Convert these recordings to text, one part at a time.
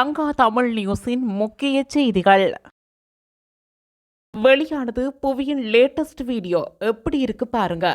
லங்கா தமிழ் நியூஸின் முக்கிய செய்திகள். வெளியானது புவியின் லேட்டஸ்ட் வீடியோ எப்படி இருக்கு பாருங்க.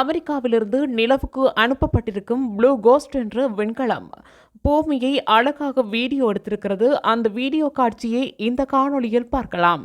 அமெரிக்காவிலிருந்து நிலவுக்கு அனுப்பப்பட்டிருக்கும் ப்ளூ கோஸ்ட் என்ற விண்கலம். பூமியை அழகாக வீடியோ எடுத்திருக்கிறது. அந்த வீடியோ காட்சியை இந்த காணொளியில் பார்க்கலாம்.